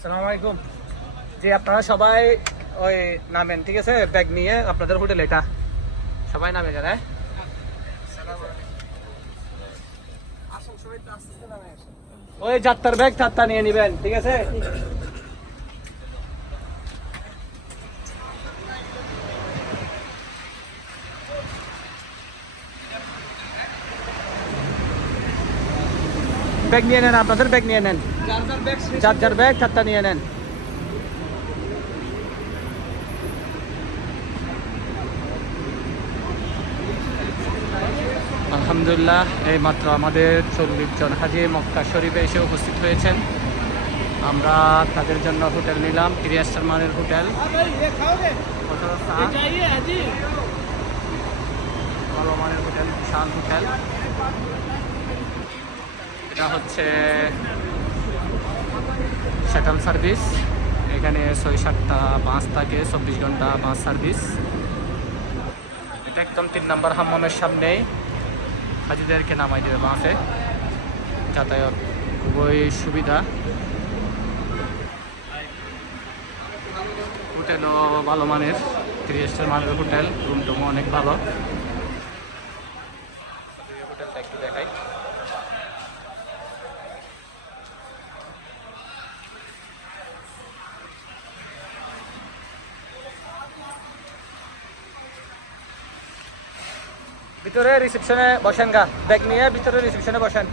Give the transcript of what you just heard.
সালাম আলাইকুম। যে আপনারা সবাই ওই নামেন, ঠিক আছে? ব্যাগ নিয়ে আপনাদের হোটেল, এটা। সবাই নামে যারা হ্যাঁ? ওই যাত্রার ব্যাগ যাত্রা নিয়ে নিবেন, ঠিক আছে? ব্যাগ নিয়ে নেন আপনাদের ব্যাগ নিয়ে নেন। যার ব্যাগ চারটা নিয়ে নেন। আলহামদুলিল্লাহ এই মাত্র আমাদের চল্লিশ জন হাজি মক্কা শরীফে এসে উপস্থিত হয়েছেন। আমরা তাদের জন্য হোটেল নিলাম ক্রিয়া মানের হোটেল। ভালো মানের হোটেল বিশাল হোটেল। এটা হচ্ছে সেটাল সার্ভিস এখানে ছয় সাতটা বাস থাকে, চব্বিশ ঘণ্টা বাস সার্ভিস এটা একদম তিন নম্বর হাম্মামের সামনেই। হাজিদেরকে নামাই দেবে বাসে। যাতায়াত খুবই সুবিধা। হোটেলও ভালো মানের। থ্রি মানের হোটেল রুম টুমও অনেক ভালো। ভিতরে রিসেপশনে বসেন গা। ব্যাগ নিয়ে ভিতরে রিসেপশনে বসেন।